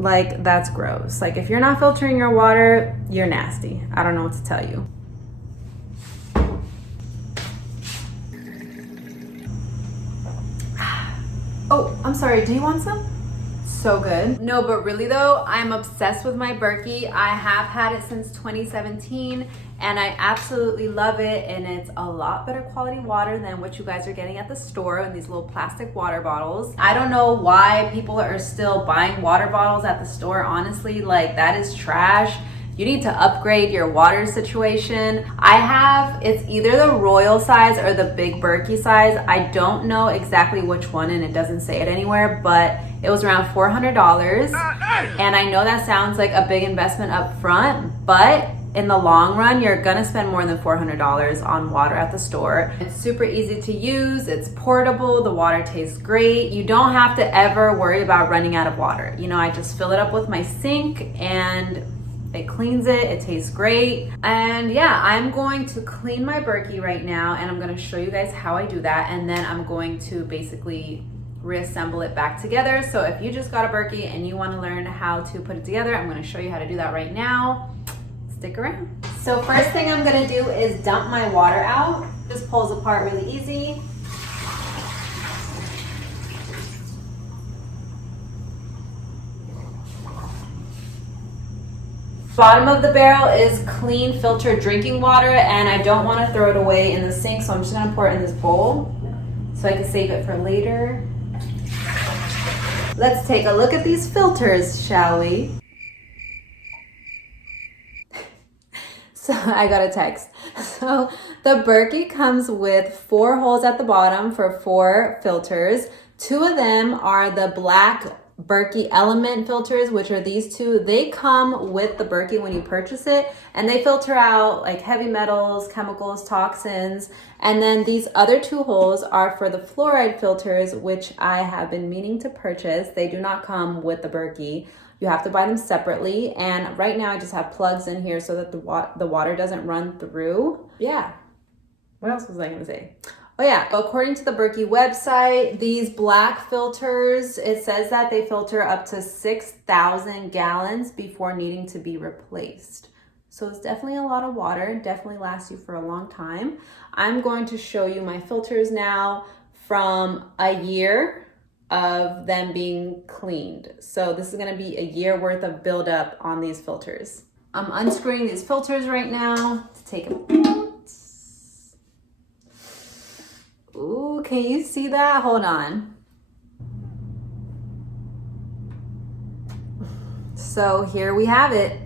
Like, that's gross. Like, if you're not filtering your water, you're nasty. I don't know what to tell you. Oh, I'm sorry, do you want some? So good. No, but really though, I'm obsessed with my Berkey. I have had it since 2017 and I absolutely love it, and it's a lot better quality water than what you guys are getting at the store in these little plastic water bottles. I don't know why people are still buying water bottles at the store, honestly. Like, that is trash. You need to upgrade your water situation. It's either the royal size or the big Berkey size. I don't know exactly which one, and it doesn't say it anywhere, but it was around $400. And I know that sounds like a big investment up front, but in the long run, you're gonna spend more than $400 on water at the store. It's super easy to use, it's portable, the water tastes great. You don't have to ever worry about running out of water. You know, I just fill it up with my sink and it cleans it, it tastes great. And yeah, I'm going to clean my Berkey right now, and I'm gonna show you guys how I do that, and then I'm going to basically reassemble it back together. So if you just got a Berkey and you wanna learn how to put it together, I'm gonna show you how to do that right now. Stick around. So first thing I'm gonna do is dump my water out. This pulls apart really easy. Bottom of the barrel is clean filtered drinking water, and I don't want to throw it away in the sink, so I'm just going to pour it in this bowl so I can save it for later. Let's take a look at these filters, shall we? So I got a text. So the Berkey comes with 4 holes at the bottom for 4 filters. 2 of them are the black Berkey Element filters, which are these 2. They come with the Berkey when you purchase it, and they filter out like heavy metals, chemicals, toxins. And then these other 2 holes are for the fluoride filters, which I have been meaning to purchase. They do not come with the Berkey. You have to buy them separately, and right now I just have plugs in here so that the water doesn't run through. Yeah, what else was I gonna say? Oh yeah, according to the Berkey website, these black filters, it says that they filter up to 6,000 gallons before needing to be replaced. So it's definitely a lot of water, definitely lasts you for a long time. I'm going to show you my filters now from a year of them being cleaned. So this is gonna be a year worth of buildup on these filters. I'm unscrewing these filters right now to take them out. Ooh, can you see that? Hold on. So here we have it.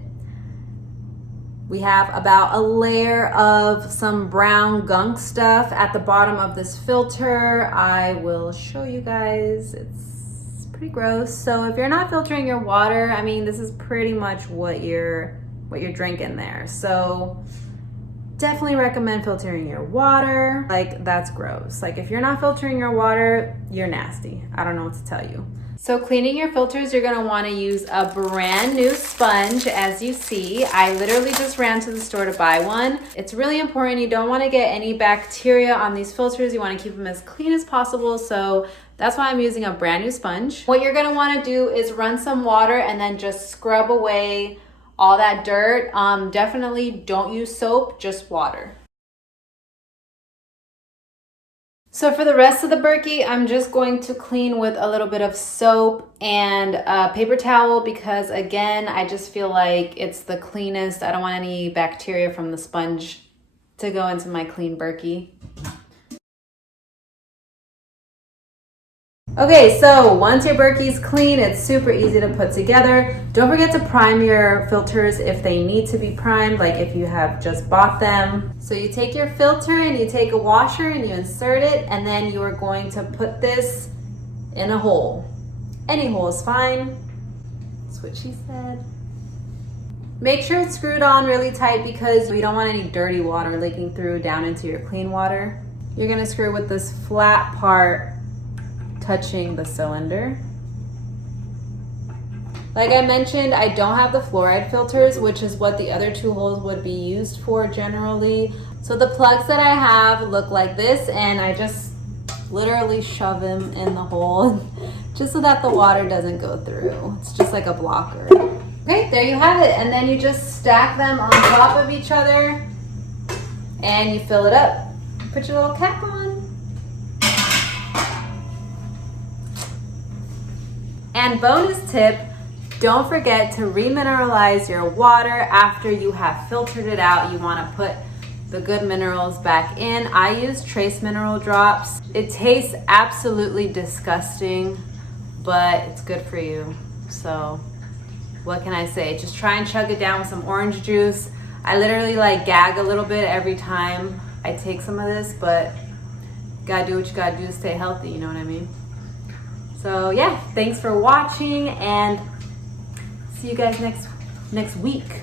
We have about a layer of some brown gunk stuff at the bottom of this filter. I will show you guys. It's pretty gross. So if you're not filtering your water, I mean, this is pretty much what you're drinking there. So definitely recommend filtering your water. Like, that's gross. Like, if you're not filtering your water, you're nasty. I don't know what to tell you. So cleaning your filters, you're gonna wanna use a brand new sponge. As you see, I literally just ran to the store to buy one. It's really important. You don't wanna get any bacteria on these filters. You wanna keep them as clean as possible. So that's why I'm using a brand new sponge. What you're gonna wanna do is run some water and then just scrub away all that dirt. Definitely don't use soap, just water. So for the rest of the Berkey, I'm just going to clean with a little bit of soap and a paper towel because, again, I just feel like it's the cleanest. I don't want any bacteria from the sponge to go into my clean Berkey. Okay, so once your Berkey's clean, it's super easy to put together. Don't forget to prime your filters if they need to be primed, like if you have just bought them. So you take your filter and you take a washer and you insert it, and then you are going to put this in a hole. Any hole is fine. That's what she said. Make sure it's screwed on really tight because you don't want any dirty water leaking through down into your clean water. You're gonna screw with this flat part touching the cylinder. Like I mentioned, I don't have the fluoride filters, which is what the other 2 holes would be used for generally. So the plugs that I have look like this, and I just literally shove them in the hole just so that the water doesn't go through. It's just like a blocker. Okay, there you have it. And then you just stack them on top of each other and you fill it up. Put your little cap on. And bonus tip, don't forget to remineralize your water after you have filtered it out. You want to put the good minerals back in. I use trace mineral drops. It tastes absolutely disgusting, but it's good for you. So what can I say? Just try and chug it down with some orange juice. I literally like gag a little bit every time I take some of this, but you gotta do what you gotta do to stay healthy, you know what I mean? So yeah, thanks for watching and see you guys next week.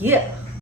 Yeah.